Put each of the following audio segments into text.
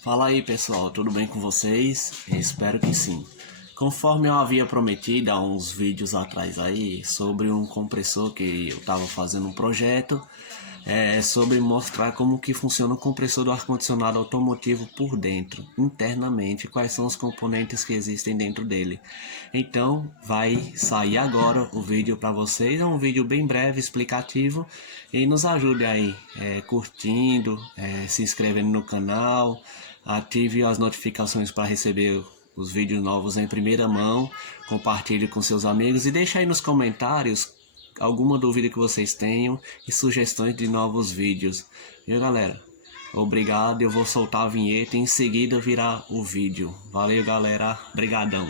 Fala aí pessoal, tudo bem com vocês? Espero que sim. Conforme eu havia prometido há uns vídeos atrás aí sobre um compressor que eu estava fazendo um projeto sobre mostrar como que funciona o compressor do ar-condicionado automotivo por dentro, internamente, quais são os componentes que existem dentro dele. Então vai sair agora o vídeo para vocês, é um vídeo bem breve, explicativo, e nos ajude aí curtindo, se inscrevendo no canal, ative as notificações para receber os vídeos novos em primeira mão, compartilhe com seus amigos e deixe aí nos comentários alguma dúvida que vocês tenham e sugestões de novos vídeos. Viu, galera? Obrigado, eu vou soltar a vinheta e em seguida virar o vídeo. Valeu, galera. Brigadão.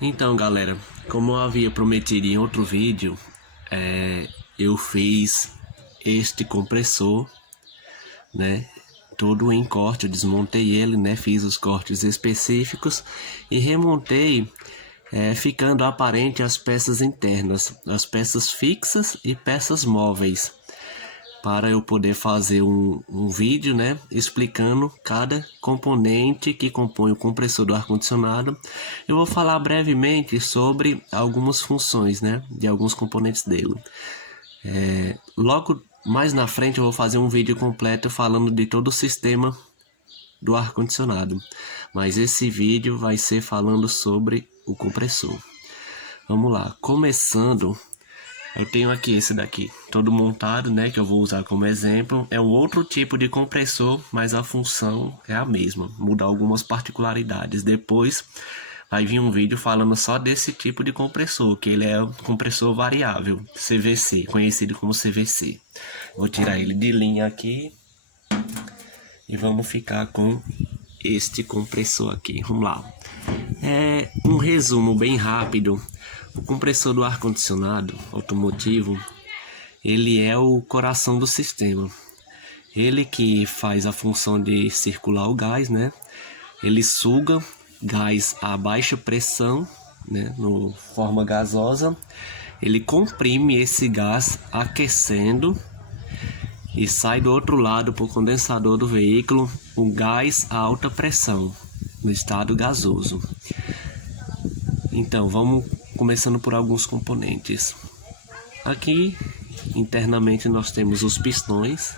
Então, galera, como eu havia prometido em outro vídeo, eu fiz este compressor, né? Todo em corte, eu desmontei ele, né? Fiz os cortes específicos e remontei, ficando aparente as peças internas, as peças fixas e peças móveis, para eu poder fazer um vídeo, né, explicando cada componente que compõe o compressor do ar-condicionado. Eu vou falar brevemente sobre algumas funções, né, de alguns componentes dele. Logo mais na frente eu vou fazer um vídeo completo falando de todo o sistema do ar-condicionado, mas esse vídeo vai ser falando sobre o compressor. Vamos lá, começando. Eu tenho aqui esse daqui, todo montado, né, que eu vou usar como exemplo. É um outro tipo de compressor, mas a função é a mesma, muda algumas particularidades. Depois vai vir um vídeo falando só desse tipo de compressor, que ele é um compressor variável, CVC, conhecido como CVC. Vou tirar ele de linha aqui e vamos ficar com este compressor aqui. Vamos lá. Um resumo bem rápido. O compressor do ar-condicionado automotivo, ele é o coração do sistema. Ele que faz a função de circular o gás, né? Ele suga gás a baixa pressão, né? No forma gasosa. Ele comprime esse gás aquecendo e sai do outro lado para o condensador do veículo o gás a alta pressão, no estado gasoso. Então, vamos começando por alguns componentes. Aqui, internamente, nós temos os pistões.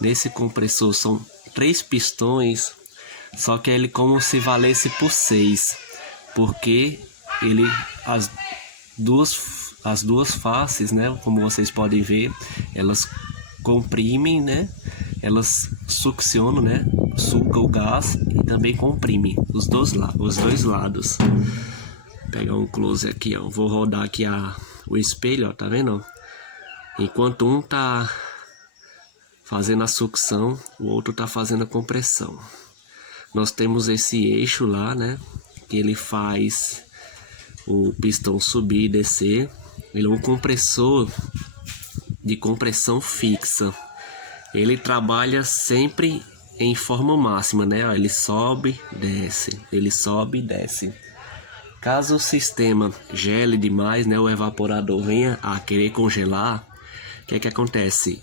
Nesse compressor são 3 pistões, só que ele como se valesse por 6, porque ele as duas faces, né, como vocês podem ver, elas comprimem, né? Elas succionam, né? Suga o gás e também comprime os dois lados. Vou pegar um close aqui, ó. Vou rodar aqui o espelho, ó, tá vendo? Enquanto um tá fazendo a sucção, o outro tá fazendo a compressão. Nós temos esse eixo lá, né? Que ele faz o pistão subir e descer. Ele é um compressor de compressão fixa. Ele trabalha sempre em forma máxima, né? Ele sobe, desce, ele sobe e desce. Caso o sistema gele demais, né, o evaporador venha a querer congelar, o que é que acontece?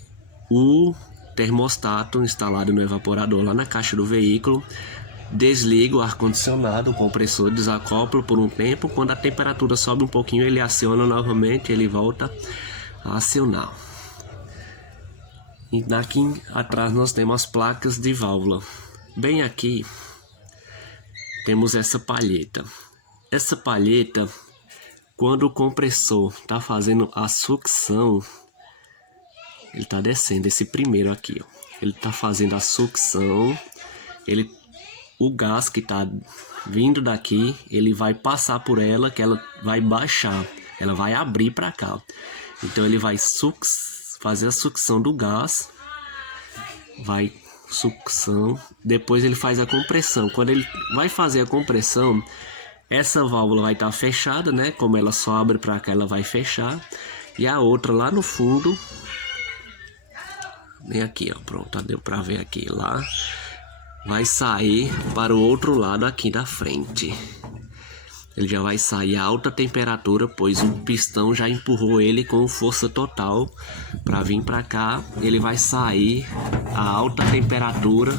O termostato instalado no evaporador lá na caixa do veículo desliga o ar-condicionado, o compressor desacopla por um tempo. Quando a temperatura sobe um pouquinho, ele aciona novamente, ele volta a acionar. E daqui atrás nós temos as placas de válvula. Bem aqui temos essa palheta. Essa palheta, quando o compressor está fazendo a sucção, ele está descendo, esse primeiro aqui, ó, ele está fazendo a sucção, o gás que está vindo daqui, ele vai passar por ela, que ela vai baixar, ela vai abrir para cá. Então ele vai fazer a sucção do gás, vai sucção, depois ele faz a compressão. Quando ele vai fazer a compressão, Essa válvula vai estar fechada, né? Como ela só abre para cá, ela vai fechar. E a outra lá no fundo, bem aqui, ó, pronto, deu para ver aqui lá, vai sair para o outro lado aqui da frente. Ele já vai sair a alta temperatura, pois o pistão já empurrou ele com força total para vir para cá. Ele vai sair a alta temperatura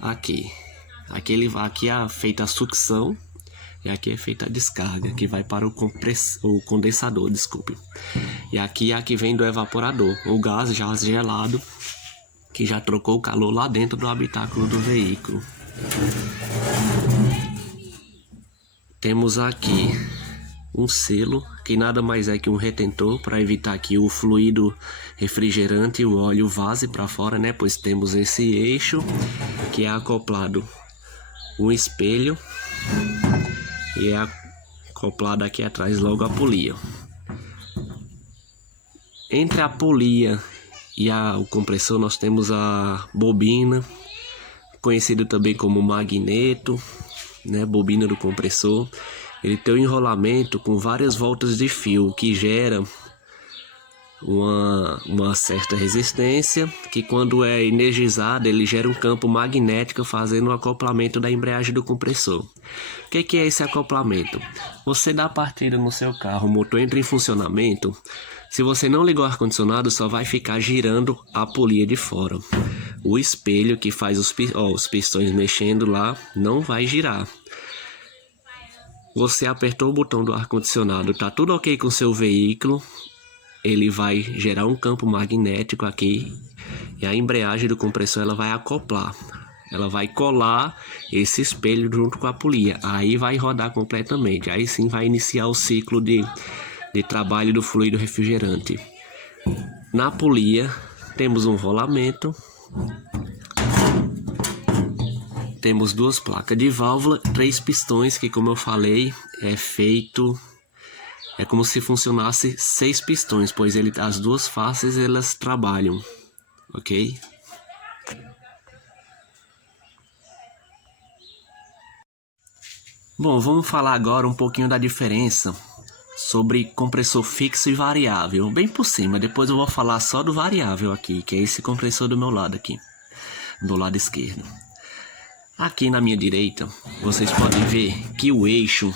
aqui. Aqui é feita a sucção e aqui é feita a descarga, que vai para o condensador, desculpe. E aqui é a que vem do evaporador, o gás já gelado, que já trocou o calor lá dentro do habitáculo do veículo. Temos aqui um selo, que nada mais é que um retentor para evitar que o fluido refrigerante e o óleo vaze para fora, né? Pois temos esse eixo que é acoplado um espelho e é acoplado aqui atrás logo a polia. Entre a polia e o compressor nós temos a bobina, conhecido também como magneto, né? Bobina do compressor. Ele tem um enrolamento com várias voltas de fio que gera uma certa resistência, que quando é energizado ele gera um campo magnético fazendo o acoplamento da embreagem do compressor. O que é esse acoplamento? Você dá partida no seu carro, o motor entra em funcionamento. Se você não ligou o ar-condicionado, só vai ficar girando a polia de fora. O espelho que faz os pistões mexendo lá não vai girar. Você apertou o botão do ar-condicionado, tá tudo ok com o seu veículo, ele vai gerar um campo magnético aqui e a embreagem do compressor ela vai acoplar. Ela vai colar esse espelho junto com a polia. Aí vai rodar completamente. Aí sim vai iniciar o ciclo de trabalho do fluido refrigerante. Na polia temos um rolamento. Temos duas placas de válvula, 3 pistões, que como eu falei, é como se funcionasse 6 pistões, pois as duas faces elas trabalham, ok? Bom, vamos falar agora um pouquinho da diferença sobre compressor fixo e variável, bem por cima. Depois eu vou falar só do variável aqui, que é esse compressor do meu lado aqui, do lado esquerdo. Aqui na minha direita, vocês podem ver que o eixo,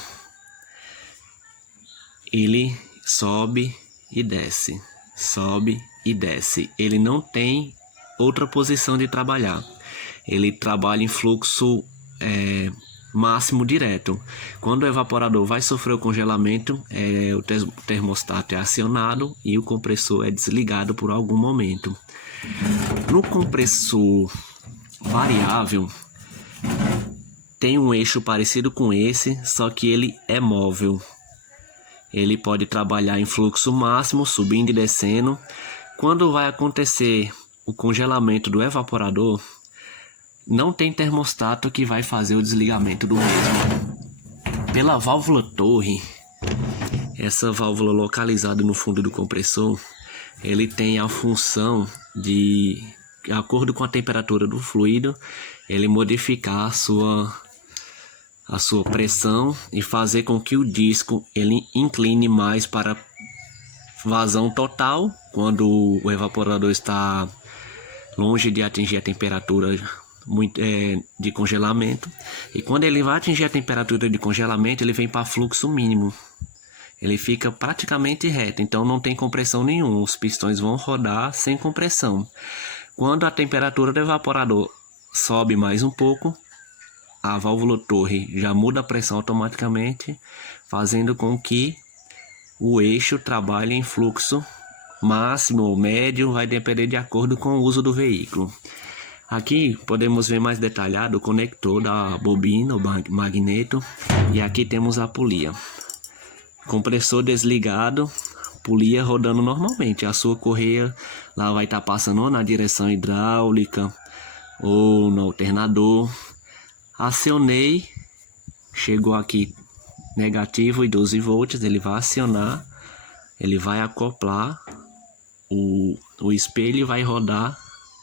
ele sobe e desce, sobe e desce. Ele não tem outra posição de trabalhar. Ele trabalha em fluxo máximo direto. Quando o evaporador vai sofrer o congelamento, o termostato é acionado e o compressor é desligado por algum momento. No compressor variável, tem um eixo parecido com esse, só que ele é móvel. Ele pode trabalhar em fluxo máximo, subindo e descendo. Quando vai acontecer o congelamento do evaporador, não tem termostato que vai fazer o desligamento do mesmo. Pela válvula torre, essa válvula localizada no fundo do compressor, ele tem a função de, de acordo com a temperatura do fluido, ele modificar a sua pressão e fazer com que o disco ele incline mais para vazão total, quando o evaporador está longe de atingir a temperatura de congelamento, e quando ele vai atingir a temperatura de congelamento ele vem para fluxo mínimo, ele fica praticamente reto, então não tem compressão nenhuma, os pistões vão rodar sem compressão. Quando a temperatura do evaporador sobe mais um pouco, a válvula torre já muda a pressão automaticamente, fazendo com que o eixo trabalhe em fluxo máximo ou médio, vai depender de acordo com o uso do veículo. Aqui podemos ver mais detalhado o conector da bobina, o magneto, e aqui temos a polia. Compressor desligado, polia rodando normalmente, a sua correia lá vai estar passando ou na direção hidráulica ou no alternador. Acionei, chegou aqui negativo e 12 volts, ele vai acionar, ele vai acoplar o espelho e vai rodar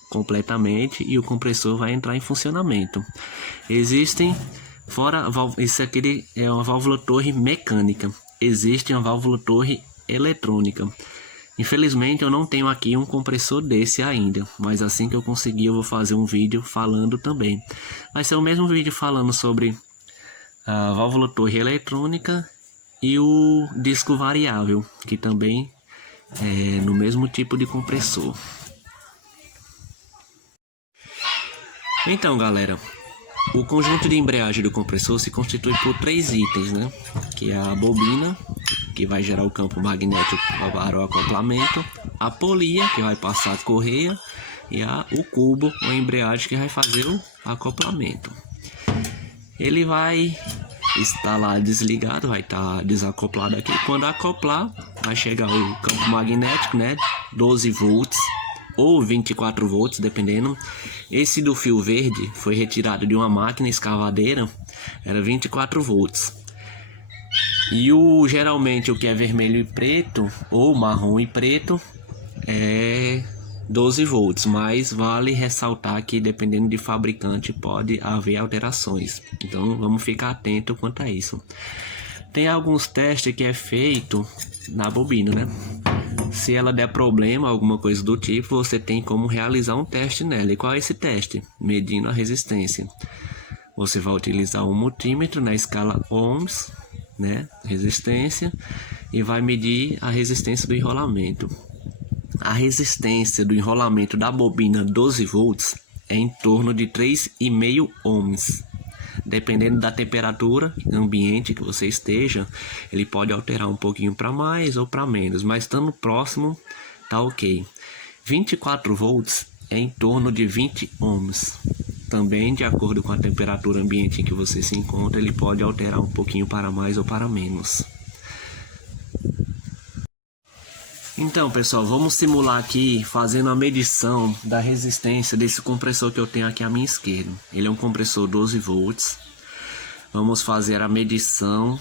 completamente e o compressor vai entrar em funcionamento. Existem Fora isso aqui é uma válvula torre mecânica. Existe uma válvula torre eletrônica. Infelizmente eu não tenho aqui um compressor desse ainda, mas assim que eu conseguir eu vou fazer um vídeo falando também. Vai ser o mesmo vídeo falando sobre a válvula torre eletrônica e o disco variável, que também é no mesmo tipo de compressor. Então, galera, o conjunto de embreagem do compressor se constitui por 3 itens, né? Que é a bobina, que vai gerar o campo magnético para o acoplamento, a polia, que vai passar a correia, e o cubo, a embreagem, que vai fazer o acoplamento. Ele vai estar lá desligado, vai estar desacoplado aqui. Quando acoplar, vai chegar o campo magnético, né? 12 volts ou 24 volts, dependendo. Esse do fio verde foi retirado de uma máquina escavadeira, era 24 volts. E geralmente o que é vermelho e preto, ou marrom e preto, é 12 volts, mas vale ressaltar que dependendo de fabricante pode haver alterações. Então vamos ficar atento quanto a isso. Tem alguns testes que é feito na bobina, né? Se ela der problema, alguma coisa do tipo, você tem como realizar um teste nela. E qual é esse teste? Medindo a resistência. Você vai utilizar um multímetro na escala ohms, né? Resistência, e vai medir a resistência do enrolamento. A resistência do enrolamento da bobina 12 volts é em torno de 3,5 ohms. Dependendo da temperatura ambiente que você esteja, ele pode alterar um pouquinho para mais ou para menos, mas estando próximo, tá ok. 24 volts é em torno de 20 ohms. Também, de acordo com a temperatura ambiente em que você se encontra, ele pode alterar um pouquinho para mais ou para menos. Então, pessoal, vamos simular aqui fazendo a medição da resistência desse compressor que eu tenho aqui à minha esquerda. Ele é um compressor 12 volts. Vamos fazer a medição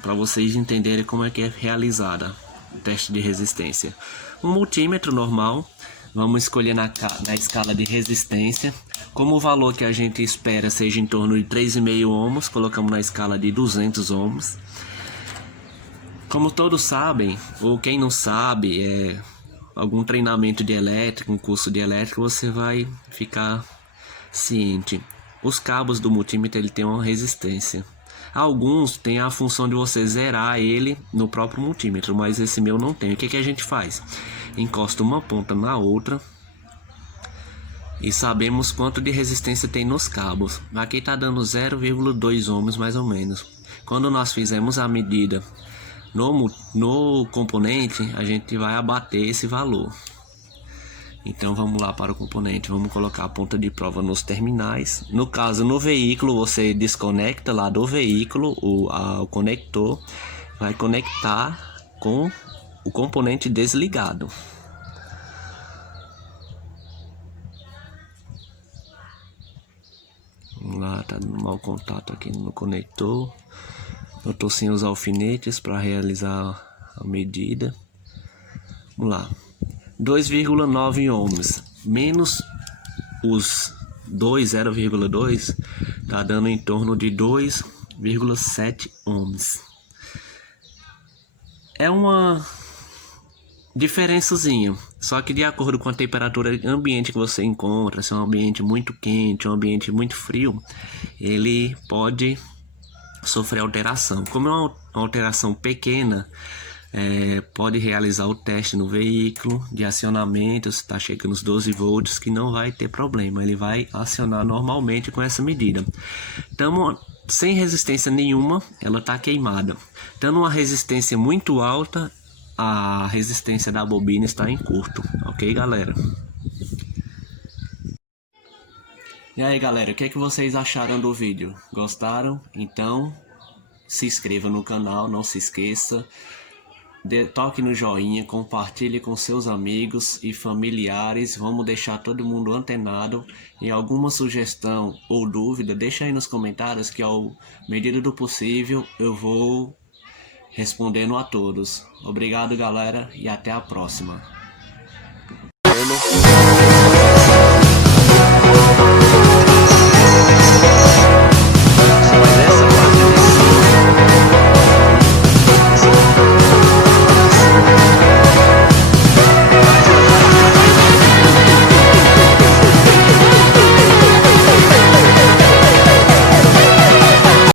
para vocês entenderem como é que é realizada o teste de resistência. Um multímetro normal. Vamos escolher na escala de resistência. Como o valor que a gente espera seja em torno de 3,5 ohms, colocamos na escala de 200 ohms. Como todos sabem, ou quem não sabe, algum treinamento de elétrica, um curso de elétrica, você vai ficar ciente. Os cabos do multímetro ele tem uma resistência. Alguns têm a função de você zerar ele no próprio multímetro, mas esse meu não tem. O que a gente faz? Encosta uma ponta na outra e sabemos quanto de resistência tem nos cabos. Aqui está dando 0,2 ohms mais ou menos. Quando nós fizemos a medida no componente, a gente vai abater esse valor. Então vamos lá para o componente, vamos colocar a ponta de prova nos terminais. No caso, no veículo, você desconecta lá do veículo o conector, vai conectar com o componente desligado. Vamos lá, tá dando mau contato aqui no conector. Eu estou sem os alfinetes para realizar a medida. Vamos lá. 2,9 ohms menos os 0,2 está dando em torno de 2,7 ohms. É uma diferençazinha, só que de acordo com a temperatura ambiente que você encontra, se é um ambiente muito quente, um ambiente muito frio, ele pode sofrer alteração. Como é uma alteração pequena, pode realizar o teste no veículo de acionamento, se está chegando nos 12 volts, que não vai ter problema, ele vai acionar normalmente com essa medida. Estamos sem resistência nenhuma, ela está queimada. Estando uma resistência muito alta, a resistência da bobina está em curto, ok, galera? E aí, galera, o que vocês acharam do vídeo? Gostaram? Então se inscreva no canal, não se esqueça. Toque no joinha, compartilhe com seus amigos e familiares. Vamos deixar todo mundo antenado. E alguma sugestão ou dúvida, deixa aí nos comentários que, ao medida do possível, eu vou respondendo a todos. Obrigado, galera, e até a próxima.